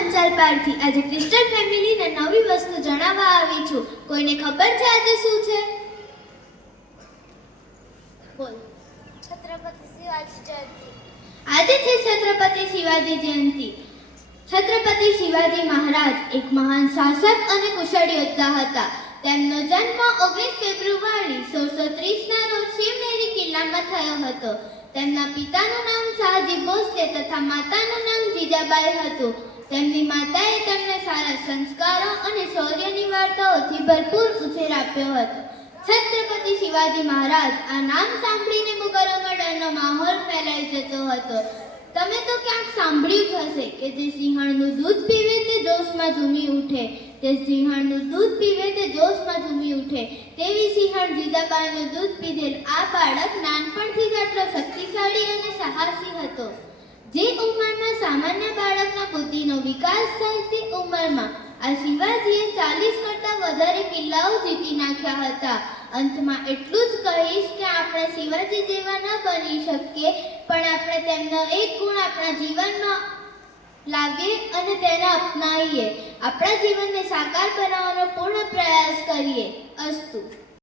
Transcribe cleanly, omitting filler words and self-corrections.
પંચાલ પારથી આજે ક્રિસ્ટલ ફેમિલીને નવી વસ્તુ જણાવવા આવી છું. કોઈને ખબર છે આજે શું છે? બોલ. છત્રપતિ શિવાજી જયંતિ. આજે છે છત્રપતિ શિવાજી જયંતિ. છત્રપતિ શિવાજી મહારાજ એક મહાન શાસક અને કુશળ યોદ્ધા હતા. તેમનો જન્મ 19 ફેબ્રુઆરી 1630ના રોજ શિવનેરી કિલ્લામાં થયો હતો. તેમના પિતાનું નામ શાહજી ભોસલે તથા માતાનું નામ જીજાબાઈ હતું. તેમની માતાએ તેમને સારા સંસ્કારો અને શૌર્યની વાર્તાઓથી ભરપૂર ઉછેર આપ્યો હતો. છત્રપતિ શિવાજી મહારાજ આ નામ સાંભળીને મુગલોમાં ડરનો માહોલ ફેલાઈ જતો હતો. તમે તો ક્યાંક સાંભળ્યું જ હશે કે જે સિંહણનું દૂધ પીવે તે જોશમાં ઝૂમી ઉઠે. તે સિંહણનું દૂધ પીવે તે જોશમાં ઝૂમી ઉઠે. તેવી સિંહણ જીજાબાઈનું દૂધ પીધેલ આ બાળક નાનપણથી જ આટલો શક્તિશાળી અને સાહસી હતો. જે ઉંમરમાં સામાન્ય બાળકના બુદ્ધિનો વિકાસ થાય તે ઉંમરમાં આ શિવાજીએ 40 કરતાં વધારે કિલ્લાઓ જીતી નાખ્યા હતા. અંતમાં એટલું જ કહીશ કે આપણે શિવાજી જેવા ન બની શકીએ, પણ આપણે તેમનો એક ગુણ આપણા જીવનમાં લાવીએ અને તેને અપનાવીએ. આપણા જીવનને સાકાર બનાવવાનો પૂર્ણ પ્રયાસ કરીએ. અસ્તુ.